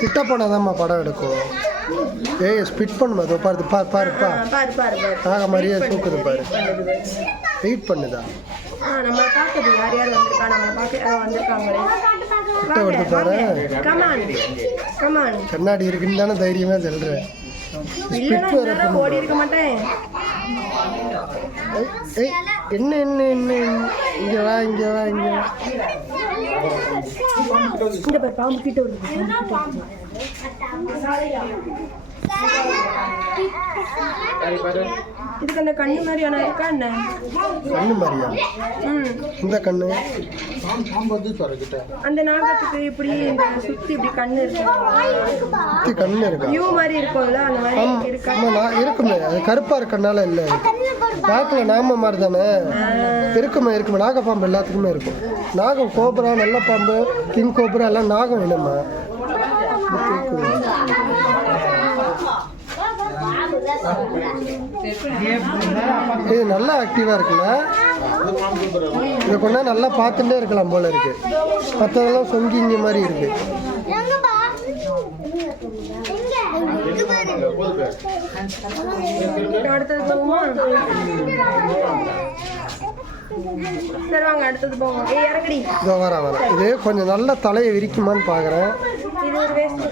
கிட்ட போனாதாம்மா படம் எடுக்கும். ஏய் ஸ்பிட் பண்ணுமா அதோ பாரு பாரு பாருப்பா நாக மாதிரியே தூக்குது பாரு. வெயிட் பண்ணுதா நம்ம பார்க்குது யார் யார் வந்திருக்கா நம்ம பார்க்க வந்திருக்காங்களே. கிட்ட வருது பாரு. கமான் கண்ணாடி இருக்குன்னு தானே தைரியமாக சொல்கிறேன். இல்லைன்னா ஓடி இருக்க மாட்டேன். என்ன என்ன என்ன இங்கே வா இங்கே வா இங்கே வா. இந்த பாரு பாம்பு கிட்ட வருது. இதுக்கு அந்த கண்ணு மாதிரியான இருக்கா என்ன? கண்ணு மாதிரியா? இந்த கண்ணு அந்த நாகத்துக்கு இப்படி இந்த சுத்தி இப்படி கண்ணு இருக்கு. சுத்தி கண்ணு இருக்கா? யூ மாதிரி இருக்கும்ல அந்த மாதிரி இருக்கா? இருக்குமே. அது கருப்பா இருக்கனால இல்லை. நாக்குல நாம மாதிரி தானே இருக்குமே. இருக்குமே நாகப்பாம்பு எல்லாத்துக்குமே இருக்கும். நாகம் கோபுரா நல்ல பாம்பு கிங் கோபுரா எல்லாம் நாகம் வேணுமா? இது நல்லா ஆக்டிவா இருக்குல்ல. இதை கொண்டா நல்லா பார்த்துட்டே இருக்கலாம் போல இருக்கு. மற்றதெல்லாம் சொங்கிங்க மாதிரி இருக்கு. அடுத்தது போவோமா? சரி வாங்க அடுத்தது போவோம். இறக்கடி. இதோ வர இது கொஞ்சம் நல்ல தலையை விரிக்குமான்னு பார்க்குறேன். இது ஒரு வேஸ்ட்